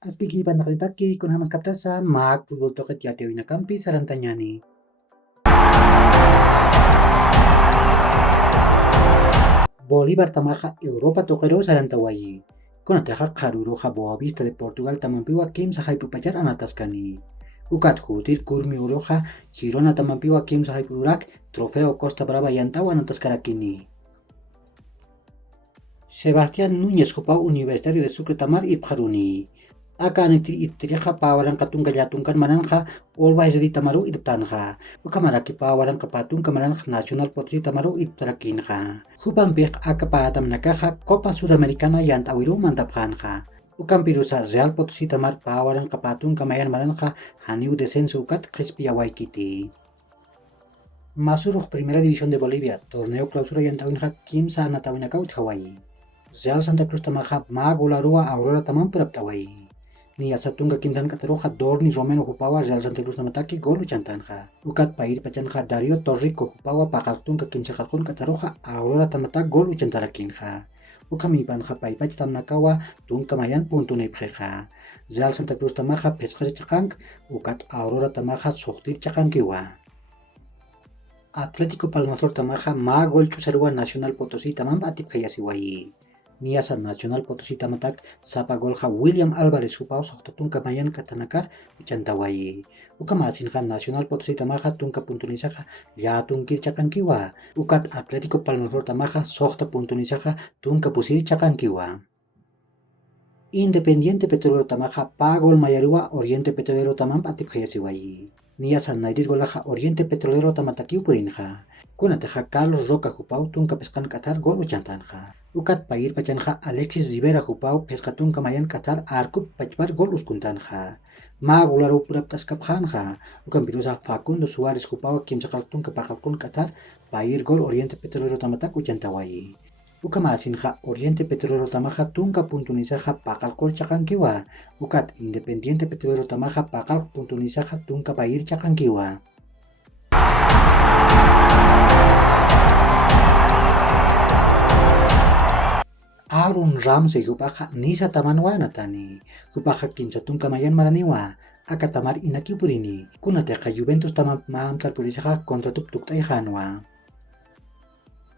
Aspiki panakritaki kun hamas kaptasa mak futbol toket yateo inakampi sarantanyani. Bolívar tamaja Europa tokero sarantawayi. Kunataja Karuroja Boavista de Portugal tamampiwa kim sahaipu pajar anataskani. Ukat hutir kurmi uroja Girona tamampiwa kim sahaipurak trofeo Costa Brava yantawa anataskarakini. Sebastián Núñez Jupau Universitario de Sucre Tamar Ipjaruni. Akan itiriha pawaran katung kajatungkan mananja always di tamaru itutanja. Ukamaraki pawaran kapatung kamaran Nacional Potosí tamaru itarakinja. Hupampik akapatam nakaja Copa Sudamericana yantawiru mantapjanja. Ukampirusa Real Potosí tamar pawaran kapatung kamayan maranja haniu descenso ukat Crispia Waikiti. Masuruj Primera División de Bolivia, torneo clausura yantawinja kimsa anatawinakaut Hawaii. Real Santa Cruz tamaja ma golarua Aurora tamam puraptawai. Ni asatunga kintan kataroja Dorni Romero Jupawa Real Santa Cruz namataki golu chantanja. Ukat pair pachanja Dario Torrico Jupawa pakaltunga kinchakalkun kataroja Aurora tamatak golu chantarakinja. Ukami panja paipach tamnakawa tunka mayan punto nepjeja. Real Santa Cruz tamaja pescar chakang ukat Aurora tamaja sohtir chakankiwa. Atlético Palmaflor tamaja ma gol chusarua Nacional Potosí tamam atip kayasiwai. Niasa Nacional Potosí tamatak sapa golja William Álvarez Jupao sohtatun kamayan katanakar uchantawai. Ukamasinja Nacional Potosí tamaja tunka puntunisaja yatun kirchakankiwa. Ukat Atlético Palmaflor tamaja sohta puntunisaja tunka pusir chakankiwa. Independiente Petrolero tamaja pagol mayarua Oriente Petrolero tamam atip kayasiwai. Niasa Naidir golaja Oriente Petrolero tamatakiu purinja. Kunateja Carlos Roca Jupau tunka peskan Qatar gol uchantanja. Ukat pair pachanja Alexis Rivera Jupau pescatun kamayan Qatar arkup pachbar gol uskuntanja. Ma golaru puraptas kapjanja. Ukan birusa Facundo Suárez Jupau kimsakaltun kapakalkun Qatar pair gol Oriente Petrolero tamatak uchantawai. Ukamasinja Oriente Petrolero tamaja tunka puntunisaja pakalkol chakankiwa. Ukat Independiente Petrolero tamaja pakal puntunisaja tunka pair chakankiwa. Aaron Ramsey Jupaja Nisa Tamanwana tani. Jupaja Kinsatun Kamayan Maraniwa. Akatamar Inakipurini. Kunateja Juventus Tamam Mamtar Pulisaja contra Tuktukta Hanwa.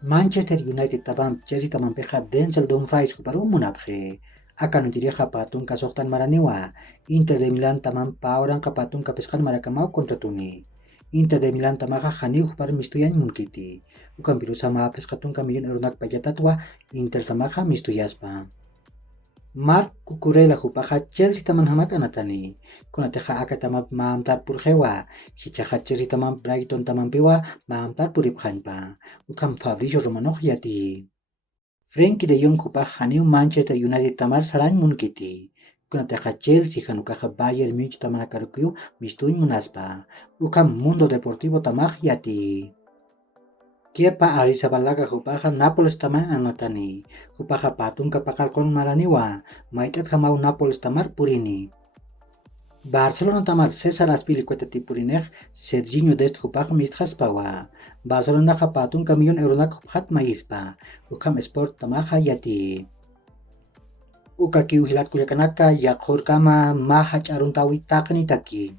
Manchester United Tamam Chelsea Tamampeja Denzel Dumfries Juparu Munapje. Akan utirija Patun Kasoktan Maraniwa. Inter de Milán Tamam Pauran Kapatun Kapeskan Marakamau contra Tuni. Inter de Milán tamaja Janiu Jupar Mistuyan Munkiti. Ukan birusa ma peskatun kamiyon erunak payatatwa Inter tamaja mistuyaspa. Marc Cucurella Jupaja Chelsea taman hamak anatani. Kunateja akatamap maamtar purjewa. Hichaja Chelsea tamam Brighton tamampiwa maamtar puripjanpa. Ukan Fabricio Romano yati. Frenkie de Jong Jupaja Janiu Manchester United tamar saran munkiti. Kunateja Chelsea hanukaja Bayern Munich tamanakarukiu mistuin munaspa. Ukan Mundo Deportivo tamaj yati. Kiepa Arizabalaga Jupaja Nápoles taman anatani. Jupaja patun kapakalkon maraniwa. Maitat hamau Nápoles tamar purini. Barcelona tamar César Azpilicueta tipurinech Serginho Dest Jupaja mistjaspawa. Barcelona patun kamiyon erunak Jupat maispa. Ukam Sport tamaja yati. Uka kiuhilat kuyakanaka yakhor kama mahach aruntawi takni taki.